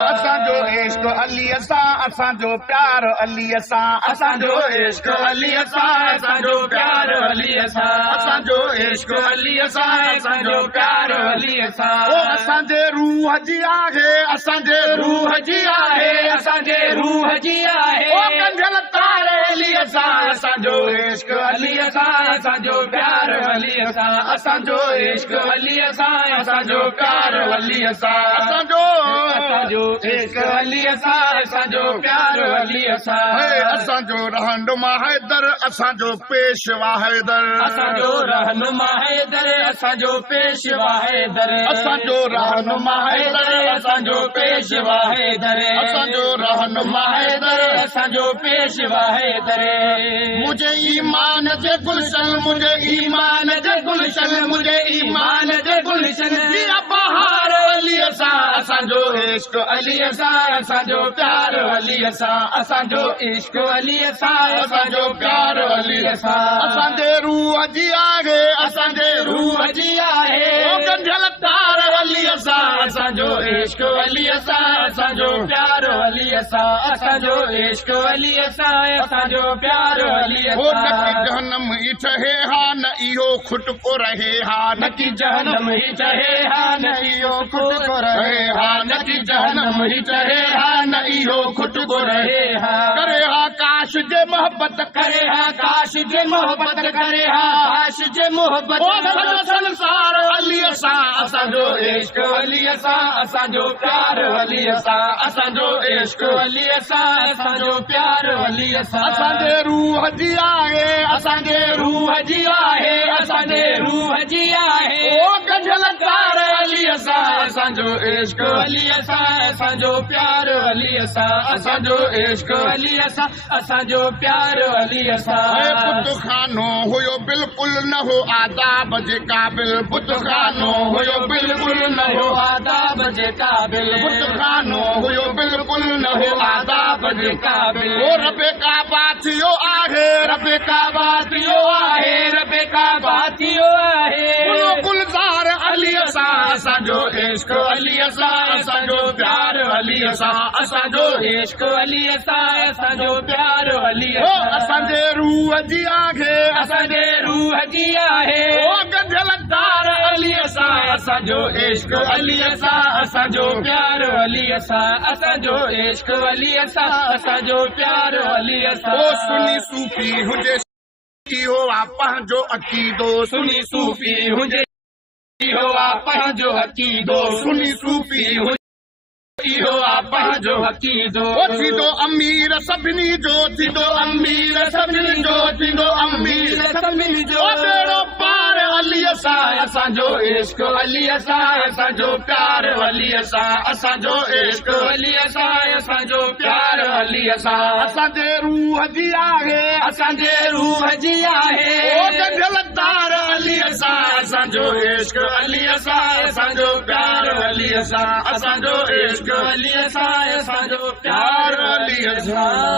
असांजो इश्क अलीअ सां, असांजो प्यार अलीअ सां, असांजो इश्क अलीअ सां, असांजो प्यार अलीअ सां, असांजो इश्क अलीअ सां, असांजो प्यार अलीअ सां। ओ असांजे रूह जी आहे, असांजे रूह जी आहे, असांजे रूह जी आहे। ओ कंझल तारे अलीअ सां, असांजो इश्क अलीअ सां, असांजो प्यार अलीअ सां, असांजो इश्क अलीअ सां, असांजो प्यार अलीअ सां, असांजो इश्क अलीअ सां, असांजो प्यार अलीअ सां। असांजो रहनुमा हैदर, असांजो पेशवा हैदर, असांजो रहनुमा हैदर, असांजो पेशवा हैदर, असांजो रहनुमा हैदर, असांजो पेशवा हैदर, असांजो रहनुमा हैदर, असांजो पेशवा हैदर। मुझे ईमान जे गुलशन, मुझे ईमान जे गुलशन, मुझे ईमान जे गुलशन दिया बहार अलीअ सां, असांजो इश्क अलीअ सां, असांजो प्यार अलीअ सां, असांजो इश्क अलीअ सां, असांजो प्यार अलीअ सां। असांजे रूह जी आहे, असांजे रूह जी आहे, कंझल तार अलीअ सां, असांजो इश्क अलीअ सां, असांजो प्यार अलीअ सां, असांजो इश्क अलीअ सां, असांजो प्यार अलीअ हो सां। नकी जहनम ही चहे हा, न इहो खुट को रहे हा, नकी जहनम ही चहे हा, न इहो खुट को रहे हा, नकी जहनम ही चहे हा, न इहो खुट को रहे हा। करे हा काश जे मोहब्बत, करे हा काश जे मोहब्बत, करे हा काश जे मोहब्बत। ओ सॼो संसार अलीअ सां, असांजो इश्क अलीअ सां, असांजो प्यार अलीअ सां, असांजो इश्क अलीअ सां, असांजो प्यार अलीअ सां। असांजे रूह जी आहे, असांजे रूह जी आहे, असांजे रूह जी आहे। ओ कंझल तार अलीअ सां, असांजो इश्क अलीअ सां, असांजो प्यार अलीअ सां, असांजो इश्क अलीअ सां, असांजो प्यार अलीअ सां। बुतखानो हुयो बिल्कुल न हो आदाब जे क़ाबिल, बुतखानो हुयो बिल्कुल न हो आदाब जे क़ाबिल, बुतखानो हुयो बिल्कुल न हो आदाब जे क़ाबिल। ओ रबे काबा थियो आहे, रबे काबा थियो आहे, रबे काबा थियो आहे। गुलज़ार अलीअ सां, असांजो इश्क अलीअ सां, असांजो प्यार अलीअ सां, असांजो इश्क अलीअ सां, असांजो प्यार अलीअ सां। असांजे रूह जी आहे, असांजे रूह जी आहे। ओ कंझल तार अलीअ सां, असांजो इश्क अलीअ सां, असांजो प्यार अलीअ सां, असांजो इश्क अलीअ सां, असांजो प्यार अलीअ सां। ओ सुनी सूफ़ी हुजे इहो आहे पंहिंजो अक़ीदो, सुनी सूफ़ी हुजे इहो आहे पंहिंजो अक़ीदो, सुनी सूफ़ी हुजे इहो आहे पंहिंजो अक़ीदो। ओ थींदो अमीर सभिनी जो, थींदो अमीर सभिनी जो, थींदो अमीर सभिनी जो। ओ बेड़ो पार अलीअ सां, असांजो इश्क अलीअ सां, असांजो प्यार अलीअ सां, असांजो इश्क अलीअ सां, असांजो प्यार अलीअ सां। असांजे रूह जी आहे, असांजे रूह जी आहे। ओ कंझल तार अलीअ सां, असांजो इश्क अलीअ सां, असांजो प्यार अलीअ सां, असांजो इश्क अलीअ सां, असांजो प्यार अलीअ सां।